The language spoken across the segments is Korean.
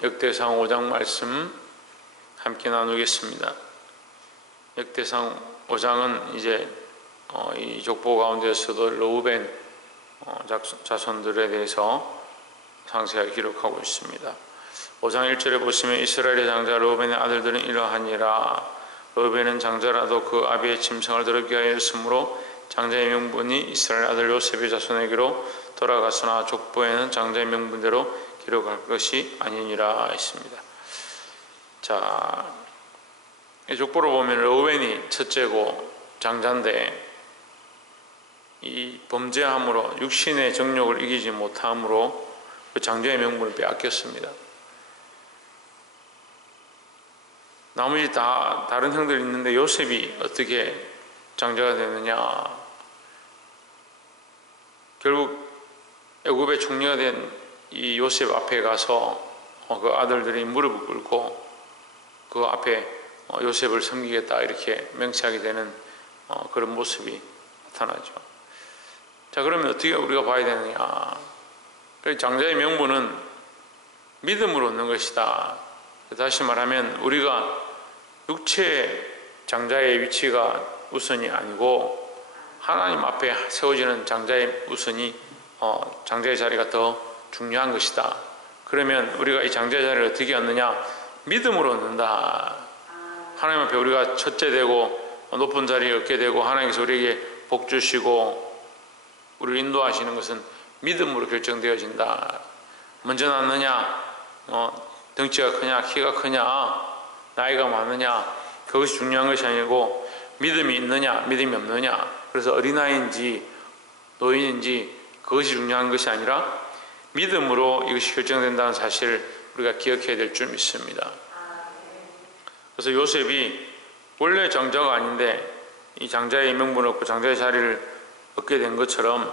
역대상 5장 말씀 함께 나누겠습니다. 역대상 5장은 이제 이 족보 가운데서도 르우벤 자손들에 대해서 상세하게 기록하고 있습니다. 5장 1절에 보시면 이스라엘의 장자 르우벤의 아들들은 이러하니라. 르우벤은 장자라도 그 아비의 짐승을 더럽게 하였으므로 장자의 명분이 이스라엘 아들 요셉의 자손에게로 돌아갔으나 족보에는 장자의 명분대로 기록할 것이 아니니라 했습니다. 자, 이 족보를 보면 르우벤이 첫째고 장자인데 이 범죄함으로 육신의 정욕을 이기지 못함으로 그 장자의 명분을 빼앗겼습니다. 나머지 다 다른 형들이 있는데 요셉이 어떻게 장자가 되느냐? 결국 애굽의 총리가 된 이 요셉 앞에 가서 그 아들들이 무릎을 꿇고 그 앞에 요셉을 섬기겠다 이렇게 맹세하게 되는 그런 모습이 나타나죠. 자, 그러면 어떻게 우리가 봐야 되느냐? 장자의 명분은 믿음으로 얻는 것이다. 다시 말하면 우리가 육체의 장자의 위치가 우선이 아니고 하나님 앞에 세워지는 장자의 우선이 장자의 자리가 더 중요한 것이다. 그러면 우리가 이 장자의 자리를 어떻게 얻느냐? 믿음으로 얻는다. 하나님 앞에 우리가 첫째 되고 높은 자리를 얻게 되고 하나님께서 우리에게 복 주시고 우리를 인도하시는 것은 믿음으로 결정되어진다. 먼저 낳느냐, 덩치가 크냐, 키가 크냐, 나이가 많으냐, 그것이 중요한 것이 아니고 믿음이 있느냐, 믿음이 없느냐. 그래서 어린아이인지 노인인지 그것이 중요한 것이 아니라 믿음으로 이것이 결정된다는 사실을 우리가 기억해야 될 줄 믿습니다. 그래서 요셉이 원래 장자가 아닌데 이 장자의 명분을 얻고 장자의 자리를 얻게 된 것처럼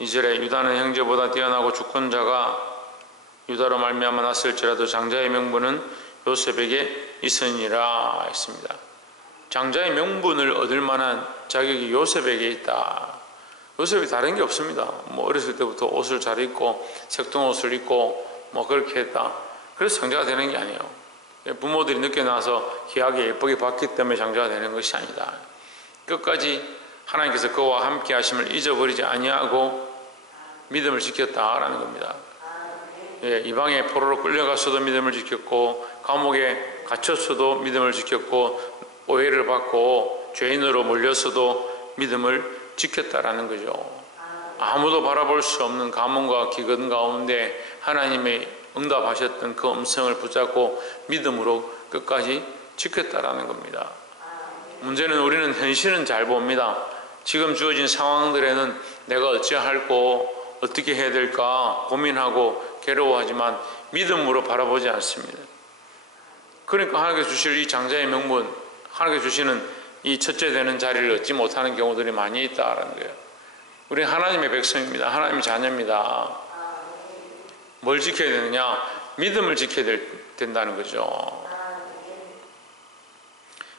2절에 유다는 형제보다 뛰어나고 주권자가 유다로 말미암아 났을지라도 장자의 명분은 요셉에게 있으니라 했습니다. 장자의 명분을 얻을 만한 자격이 요셉에게 있다. 요셉이 다른 게 없습니다. 어렸을 때부터 옷을 잘 입고 색동 옷을 입고 그렇게 했다. 그래서 장자가 되는 게 아니에요. 부모들이 늦게 나와서 귀하게 예쁘게 봤기 때문에 장자가 되는 것이 아니다. 끝까지 하나님께서 그와 함께 하심을 잊어버리지 아니하고 믿음을 지켰다라는 겁니다. 이방에 포로로 끌려갔어도 믿음을 지켰고 감옥에 갇혔어도 믿음을 지켰고 오해를 받고 죄인으로 몰렸어도 믿음을 지켰다라는 거죠. 아무도 바라볼 수 없는 가뭄과 기근 가운데 하나님의 응답하셨던 그 음성을 붙잡고 믿음으로 끝까지 지켰다라는 겁니다. 문제는 우리는 현실은 잘 봅니다. 지금 주어진 상황들에는 내가 어찌할고 어떻게 해야 될까 고민하고 괴로워하지만 믿음으로 바라보지 않습니다. 그러니까 하나님께서 주실 이 장자의 명분, 하나님께서 주시는 이 첫째 되는 자리를 얻지 못하는 경우들이 많이 있다는 거예요. 우리 하나님의 백성입니다. 하나님의 자녀입니다. 뭘 지켜야 되느냐? 믿음을 지켜야 된다는 거죠.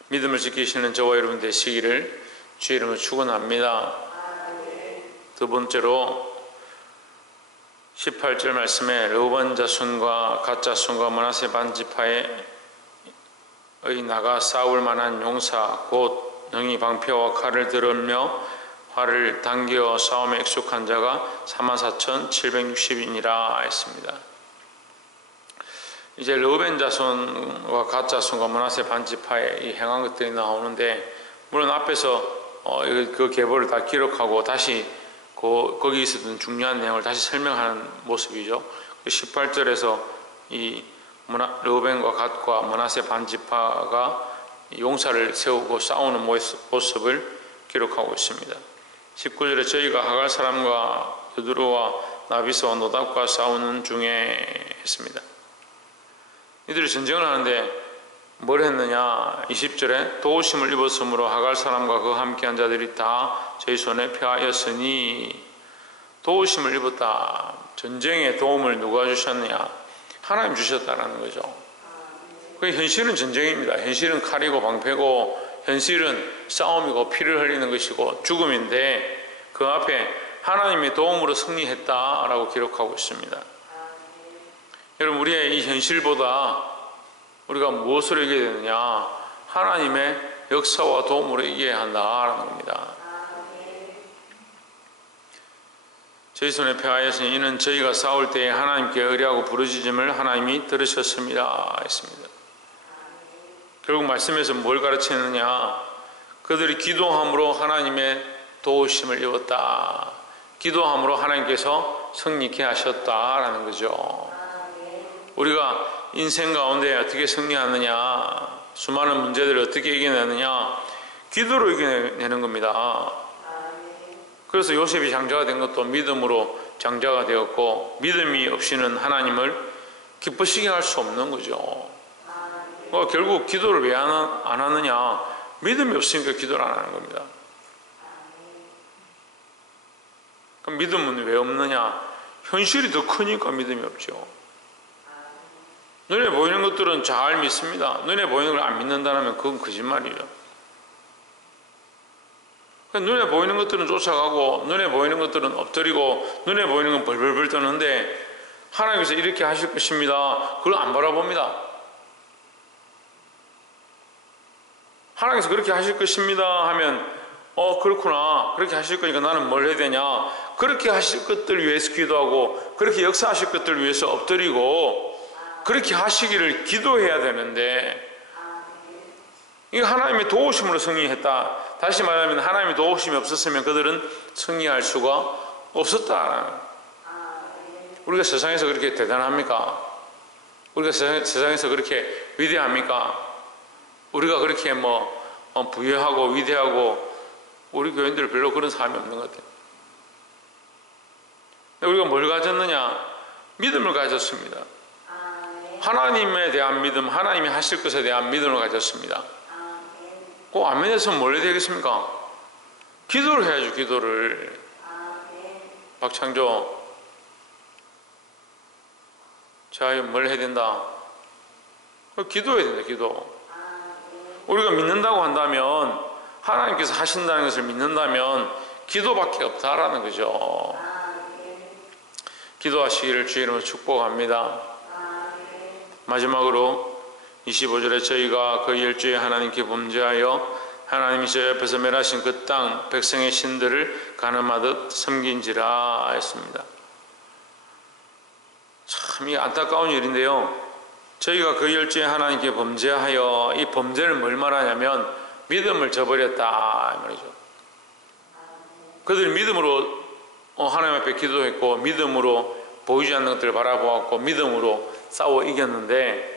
믿음을 지키시는 저와 여러분 되시기를 주의 이름으로 축원합니다. 두 번째로 18절 말씀에 르우벤 자손과 갓 자손과 므낫세 반지파에 나가 싸울 만한 용사 곧 능히 방패와 칼을 들으며 활을 당겨 싸움에 익숙한 자가 44,760인이라 했습니다. 이제 르우벤 자손과 갓 자손과 므낫세 반지파에 행한 것들이 나오는데 물론 앞에서 그 계보를 다 기록하고 다시 거기 있었던 중요한 내용을 다시 설명하는 모습이죠. 18절에서 이 르우벤과 갓과 므낫세 반지파가 용사를 세우고 싸우는 모습을 기록하고 있습니다. 19절에 저희가 하갈 사람과 여두루와 나비스와 노답과 싸우는 중에 했습니다. 이들이 전쟁을 하는데 뭘 했느냐? 20절에 도우심을 입었으므로 하갈 사람과 그 함께한 자들이 다 저희 손에 패하였으니 도우심을 입었다. 전쟁에 도움을 누가 주셨느냐? 하나님 주셨다라는 거죠. 그 현실은 전쟁입니다. 현실은 칼이고 방패고 현실은 싸움이고 피를 흘리는 것이고 죽음인데 그 앞에 하나님의 도움으로 승리했다라고 기록하고 있습니다. 여러분, 우리의 이 현실보다 우리가 무엇으로 이겨야 되느냐? 하나님의 역사와 도움으로 이겨야 한다라는 겁니다. 저희 손에 펴하였으니 이는 저희가 싸울 때에 하나님께 의뢰하고 부르짖음을 하나님이 들으셨습니다 했습니다. 결국 말씀에서 뭘 가르치느냐? 그들이 기도함으로 하나님의 도우심을 입었다. 기도함으로 하나님께서 승리케 하셨다라는 거죠. 우리가 인생 가운데 어떻게 승리하느냐, 수많은 문제들을 어떻게 이겨내느냐, 기도로 이겨내는 겁니다. 그래서 요셉이 장자가 된 것도 믿음으로 장자가 되었고, 믿음이 없이는 하나님을 기쁘시게 할 수 없는 거죠. 결국 기도를 왜 안 하느냐? 믿음이 없으니까 기도를 안 하는 겁니다. 그럼 믿음은 왜 없느냐? 현실이 더 크니까 믿음이 없죠. 눈에 보이는 것들은 잘 믿습니다. 눈에 보이는 걸 안 믿는다면 그건 거짓말이죠. 눈에 보이는 것들은 쫓아가고, 눈에 보이는 것들은 엎드리고, 눈에 보이는 건 벌벌벌 떠는데 하나님께서 이렇게 하실 것입니다, 그걸 안 바라봅니다. 하나님께서 그렇게 하실 것입니다 하면 그렇구나, 그렇게 하실 거니까 나는 뭘 해야 되냐? 그렇게 하실 것들을 위해서 기도하고, 그렇게 역사하실 것들을 위해서 엎드리고, 그렇게 하시기를 기도해야 되는데, 이거 하나님의 도우심으로 승리했다. 다시 말하면 하나님의 도우심이 없었으면 그들은 승리할 수가 없었다. 우리가 세상에서 그렇게 대단합니까? 우리가 세상에서 그렇게 위대합니까? 우리가 그렇게 부유하고 위대하고, 우리 교인들 별로 그런 사람이 없는 것 같아요. 우리가 뭘 가졌느냐? 믿음을 가졌습니다. 하나님에 대한 믿음, 하나님이 하실 것에 대한 믿음을 가졌습니다. 그 아멘에서 뭘 해야 되겠습니까? 기도를 해야죠, 기도를. 박창조, 자, 뭘 해야 된다? 기도해야 된다, 기도. 우리가 믿는다고 한다면, 하나님께서 하신다는 것을 믿는다면 기도밖에 없다라는 거죠. 기도하시기를 주의 이름으로 축복합니다. 마지막으로 25절에 저희가 그 열주에 하나님께 범죄하여 하나님이 저희 앞에서 멸하신 그 땅 백성의 신들을 가늠하듯 섬긴지라 했습니다. 참 이 안타까운 일인데요, 저희가 그 열주에 하나님께 범죄하여, 이 범죄를 뭘 말하냐면 믿음을 저버렸다 이 말이죠. 그들이 믿음으로 하나님 앞에 기도했고, 믿음으로 보이지 않는 것들을 바라보았고, 믿음으로 싸워 이겼는데,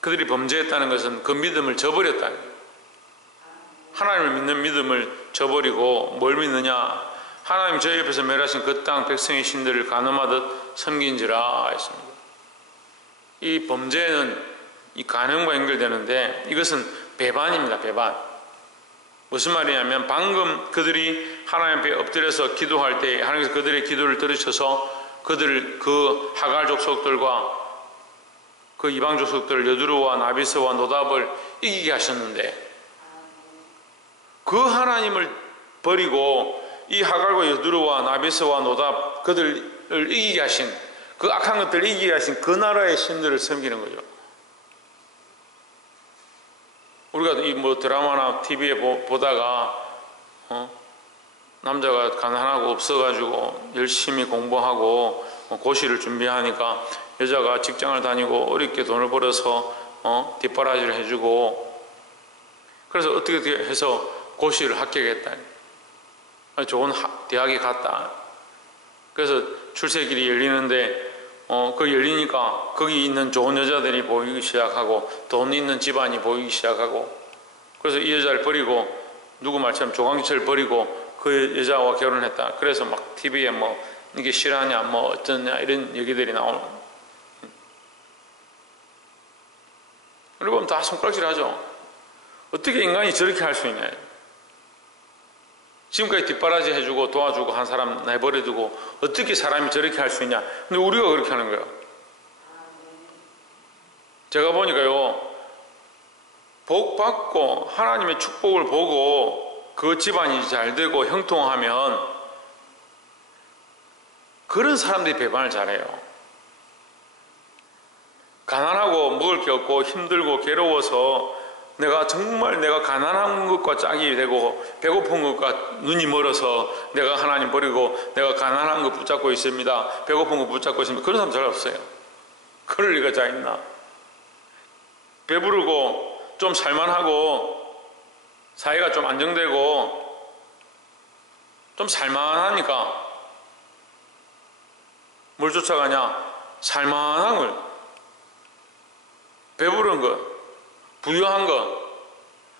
그들이 범죄했다는 것은 그 믿음을 저버렸다는 거예요. 하나님을 믿는 믿음을 저버리고 뭘 믿느냐? 하나님 저희 옆에서 멸하신 그 땅 백성의 신들을 가늠하듯 섬긴지라 했습니다. 이 범죄는 이 간음과 연결되는데, 이것은 배반입니다. 배반. 무슨 말이냐면, 방금 그들이 하나님 앞에 엎드려서 기도할 때 하나님께서 그들의 기도를 들으셔서 그들, 그 하갈 족속들과 그 이방 족속들 여두루와 나비스와 노답을 이기게 하셨는데, 그 하나님을 버리고 이 하갈과 여두루와 나비스와 노답, 그들을 이기게 하신, 그 악한 것들을 이기게 하신 그 나라의 신들을 섬기는 거죠. 우리가 이 드라마나 TV에 보다가 남자가 가난하고 없어가지고 열심히 공부하고 고시를 준비하니까 여자가 직장을 다니고 어렵게 돈을 벌어서 뒷바라지를 해주고, 그래서 어떻게 해서 고시를 합격했다. 좋은 대학에 갔다. 그래서 출세길이 열리는데 그 열리니까 거기 있는 좋은 여자들이 보이기 시작하고, 돈 있는 집안이 보이기 시작하고, 그래서 이 여자를 버리고, 누구 말처럼 조광지철을 버리고 그 여자와 결혼했다. 그래서 막 TV에 이게 실화냐 어쩌냐 이런 얘기들이 나오는. 여러분 다 손가락질 하죠. 어떻게 인간이 저렇게 할 수 있냐. 지금까지 뒷바라지 해주고 도와주고 한 사람 내버려두고 어떻게 사람이 저렇게 할 수 있냐. 근데 우리가 그렇게 하는 거예요. 제가 보니까요, 복 받고 하나님의 축복을 보고 그 집안이 잘 되고 형통하면 그런 사람들이 배반을 잘해요. 가난하고 먹을 게 없고 힘들고 괴로워서 내가 가난한 것과 짝이 되고 배고픈 것과 눈이 멀어서 내가 하나님 버리고 내가 가난한 거 붙잡고 있습니다. 배고픈 거 붙잡고 있습니다. 그런 사람 잘 없어요. 그럴 리가 자 있나? 배부르고 좀 살만하고 사회가 좀 안정되고 좀 살만하니까 뭘 쫓아가냐? 살만한 걸, 배부른 것, 부유한 것,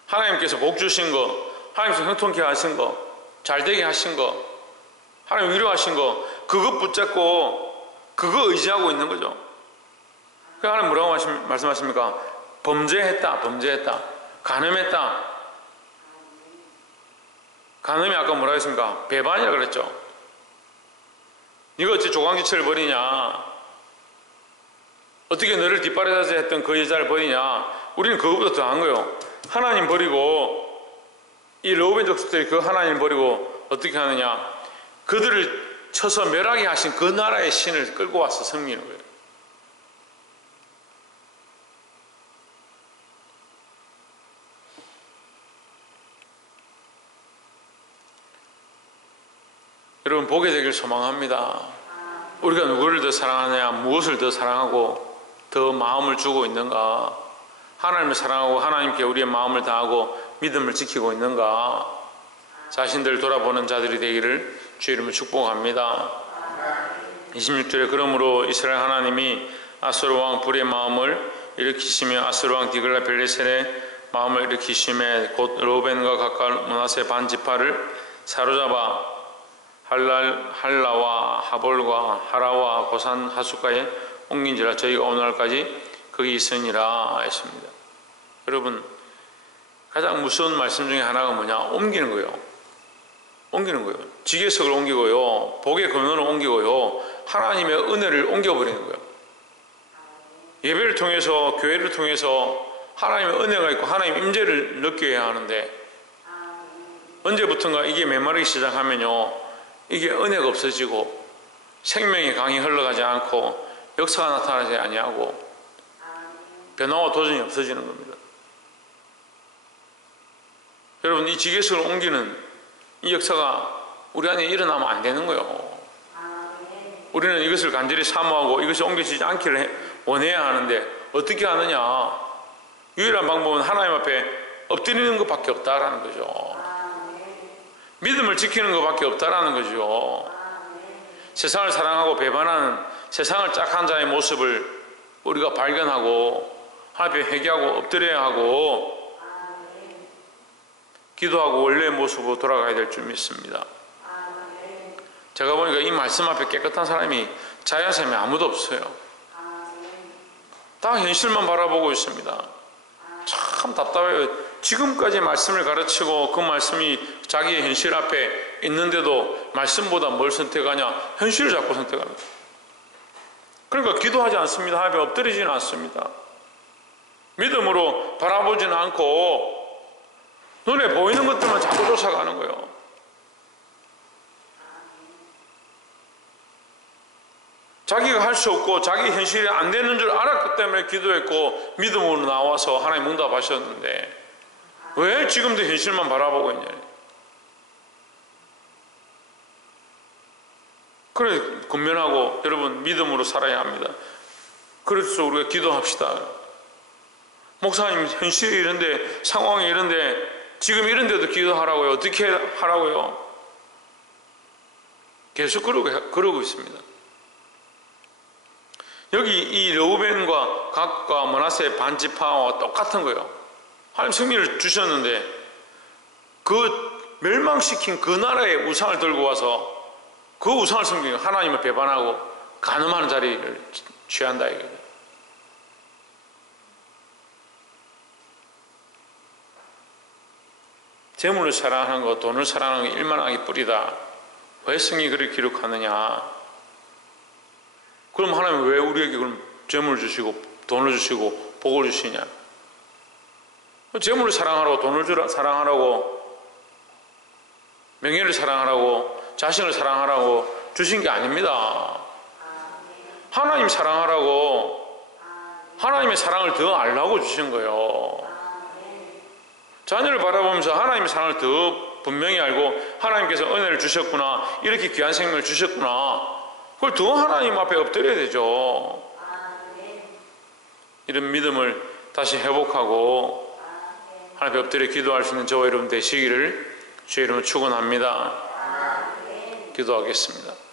하나님께서 복 주신 것, 하나님께서 형통케 하신 것, 잘되게 하신 것, 하나님 위로하신 것, 그것 붙잡고 그거 의지하고 있는 거죠. 그러니까 하나님 뭐라고 말씀하십니까? 범죄했다. 간음했다. 간음이 아까 뭐라고 했습니까? 배반이라고 그랬죠. 네가 어찌 조강지처를 버리냐? 어떻게 너를 뒷바라지 했던 그 여자를 버리냐? 우리는 그것보다 더한 거예요. 하나님 버리고, 이 르우벤 족속들이 그 하나님 버리고 어떻게 하느냐? 그들을 쳐서 멸하게 하신 그 나라의 신을 끌고 와서 섬기는 거예요. 여러분, 보게 되길 소망합니다. 우리가 누구를 더 사랑하느냐, 무엇을 더 사랑하고 더 마음을 주고 있는가, 하나님을 사랑하고 하나님께 우리의 마음을 다하고 믿음을 지키고 있는가, 자신들 돌아보는 자들이 되기를 주의 이름으로 축복합니다. 26절에 그러므로 이스라엘 하나님이 아수르 왕 불의 마음을 일으키시며 아수르 왕 디글라 빌레셀의 마음을 일으키시며 곧 르우벤과 갓과 므낫세 반 지파를 사로잡아 할라와 하볼과 하라와 고산 하숫가에 옮긴지라 저희가 오늘까지 거기 있으니라 했습니다. 여러분, 가장 무서운 말씀 중에 하나가 뭐냐? 옮기는 거예요. 옮기는 거예요. 지계석을 옮기고요, 복의 근원을 옮기고요, 하나님의 은혜를 옮겨버리는 거예요. 예배를 통해서, 교회를 통해서 하나님의 은혜가 있고 하나님의 임재를 느껴야 하는데, 언제부턴가 이게 메마르기 시작하면요, 이게 은혜가 없어지고 생명의 강이 흘러가지 않고 역사가 나타나지 아니하고 변화와 도전이 없어지는 겁니다. 여러분, 이 지계석을 옮기는 이 역사가 우리 안에 일어나면 안 되는 거예요. 우리는 이것을 간절히 사모하고 이것이 옮겨지지 않기를 원해야 하는데 어떻게 하느냐? 유일한 방법은 하나님 앞에 엎드리는 것밖에 없다라는 거죠. 믿음을 지키는 것밖에 없다라는 거죠. 세상을 사랑하고 배반하는 세상을 짝한 자의 모습을 우리가 발견하고 하나님 앞에 회개하고 엎드려야 하고 기도하고 원래의 모습으로 돌아가야 될 줄 믿습니다. 제가 보니까 이 말씀 앞에 깨끗한 사람이 자연사람이 아무도 없어요. 다 현실만 바라보고 있습니다. 참 답답해요. 지금까지 말씀을 가르치고 그 말씀이 자기의 현실 앞에 있는데도 말씀보다 뭘 선택하냐? 현실을 자꾸 선택합니다. 그러니까 기도하지 않습니다. 하나님 앞에 엎드리지는 않습니다. 믿음으로 바라보지는 않고 눈에 보이는 것들만 자꾸 쫓아가는 거예요. 자기가 할 수 없고 자기 현실이 안 되는 줄 알았기 때문에 기도했고 믿음으로 나와서 하나님 응답하셨는데 왜 지금도 현실만 바라보고 있냐? 그래, 근면하고 여러분 믿음으로 살아야 합니다. 그래서 우리가 기도합시다. 목사님, 현실이 이런데, 상황이 이런데, 지금 이런데도 기도하라고요. 어떻게 하라고요? 계속 그러고 있습니다. 여기 이 르우벤과 갓과 므낫세 반지파와 똑같은 거예요. 하나님 승리를 주셨는데 그 멸망시킨 그 나라의 우상을 들고 와서 그 우상을 섬기고 하나님을 배반하고 간음하는 자리를 취한다 이거예요. 재물을 사랑하는 것, 돈을 사랑하는 것, 일만하기 뿌리다. 왜 성경이 그렇게 기록하느냐? 그럼 하나님은 왜 우리에게 그럼 재물을 주시고 돈을 주시고 복을 주시냐? 재물을 사랑하라고, 돈을 사랑하라고, 명예를 사랑하라고, 자신을 사랑하라고 주신 게 아닙니다. 하나님 사랑하라고, 하나님의 사랑을 더 알라고 주신 거예요. 자녀를 바라보면서 하나님의 사랑을 더 분명히 알고 하나님께서 은혜를 주셨구나, 이렇게 귀한 생명을 주셨구나, 그걸 더 하나님 앞에 엎드려야 되죠. 이런 믿음을 다시 회복하고 하나님 앞에 엎드려 기도할 수 있는 저와 여러분 되시기를 주의 이름으로 축원합니다. 기도하겠습니다.